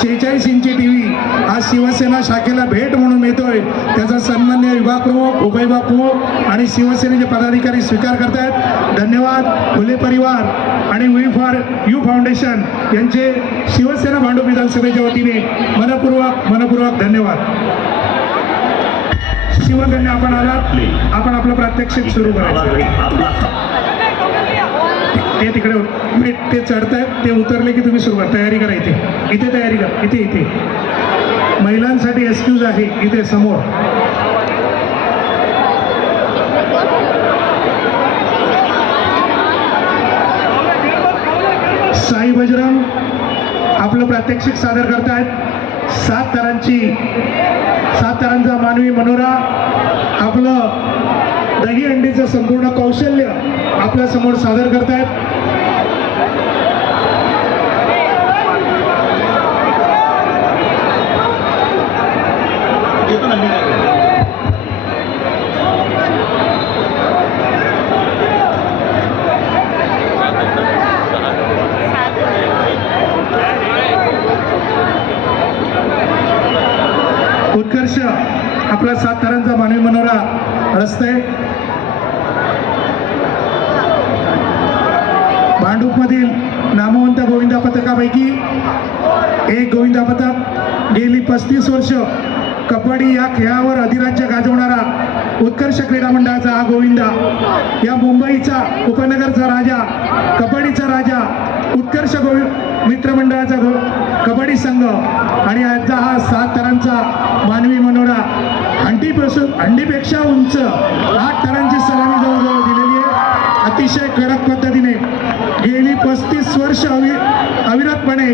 46 इंची टीव्ही आज शिवसेना शाखेला भेट म्हणून मिळतोय, त्याचा सन्मान्य विभाग प्रमुख उभय बापू आणि शिवसेनेचे पदाधिकारी स्वीकार करतायत. धन्यवाद. फुले परिवार आणि वी फॉर यू फाउंडेशन यांचे शिवसेना भांडूप विधानसभेच्या वतीने मनपूर्वक धन्यवाद. शिवकन्या आपण आलात, आपण आपलं प्रात्यक्षिक सुरू करायचं. ते तिकडे ते चढतायत, ते उतरले की तुम्ही सुरुवात तयारी करा. इथे तयारी करा. इथे महिलांसाठी एक्सक्यूज आहे इथे समोर. साई बजरंग आपलं प्रात्यक्षिक सादर करतायत. 7 तारांचा मानवी मनोरा, आपलं दही अंडीचं संपूर्ण कौशल्य आपल्या समोर सादर करतायत. उत्कर्ष आपला 7 तारांचा मानवी मनोरा रस्ते भांडूपमधील नामवंत गोविंदा पथकापैकी एक गोविंदा पथक. गेली 35 वर्ष कबड्डी या खेळावर अधिराज्य गाजवणारा उत्कर्ष क्रीडा मंडळाचा हा गोविंदा, या मुंबईचा उपनगरचा राजा, कबड्डीचा राजा, उत्कर्ष मित्रमंडळाचा कबड्डी संघ आणि आजचा हा 7 तारांचा मानवी मनोरा हंडीपेक्षा उंच 8 तारांची सलामी जवळजवळ दिलेली आहे. अतिशय कडक पद्धतीने गेली 35 वर्ष अविरतपणे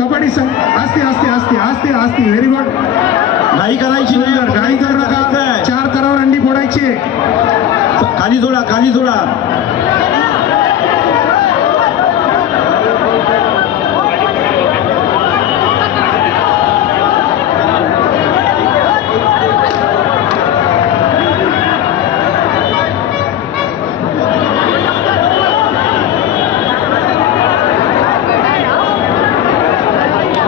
कबड्डी संघ. आस्ते व्हेरी गुड. नाही करायची, गाडी करू नका. 4 तारावर अंडी फोडायची. खाली सोडा